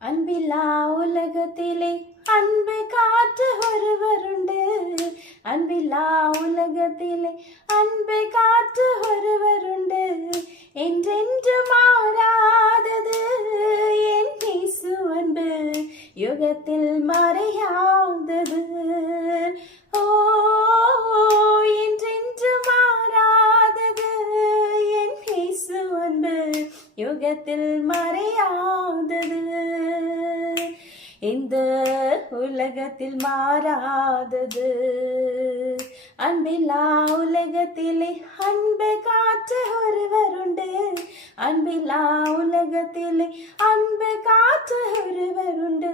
அன்பில்லா உலகத்திலே அன்பு காற்று ஒருவருண்டு. அன்பில்லா உலகத்திலே அன்பு காற்று ஒருவருண்டு. என்றென்று மாறாதது என் இயேசு அன்பு, யுகத்தில் மறையாதது. ஓ, என்றென்று மாறாதது என் இயேசு அன்பு, யுகத்தில் மறையாதது. இந்த உலகத்தில் மாறாதது. அன்பில்லா உலகத்திலே அன்பு காற்று ஒருவருண்டு. அன்பில்லா உலகத்திலே அன்பு காற்று ஒருவருண்டு.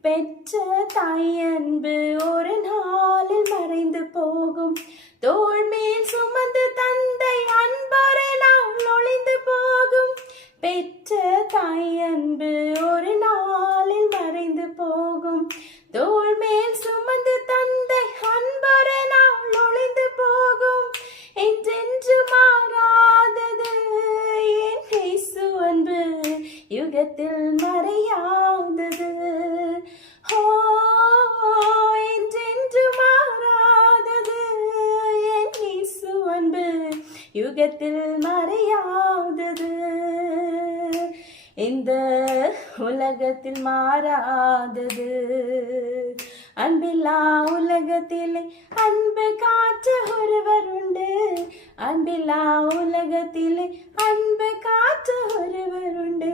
பெற்ற தாய் அன்பு ஒரு நாளில் மறைந்து போகும். தோள் மேல் சுமந்து தந்தை அன்பொரு நாள் ஒளிந்து போகும். பெற்ற தாய் அன்பு ஒரு நாளில் மறைந்து போகும். தோள் மேல் சுமந்து தந்தை அன்பொரு நாள் ஒளிந்து போகும். என்றென்று மாறாதது என் இயேசு அன்பு, யுகத்தில் மறையாதது. ஓ, என்றென்று மாறாதது என் இயேசு அன்பு, யுகத்தில் மறையாதது. இந்த உலகத்தில் மாறாதது. அன்பில்லா உலகத்திலே அன்பு காற்று ஒருவருண்டு. அன்பில்லா உலகத்திலே அன்பு காற்று ஒருவருண்டு.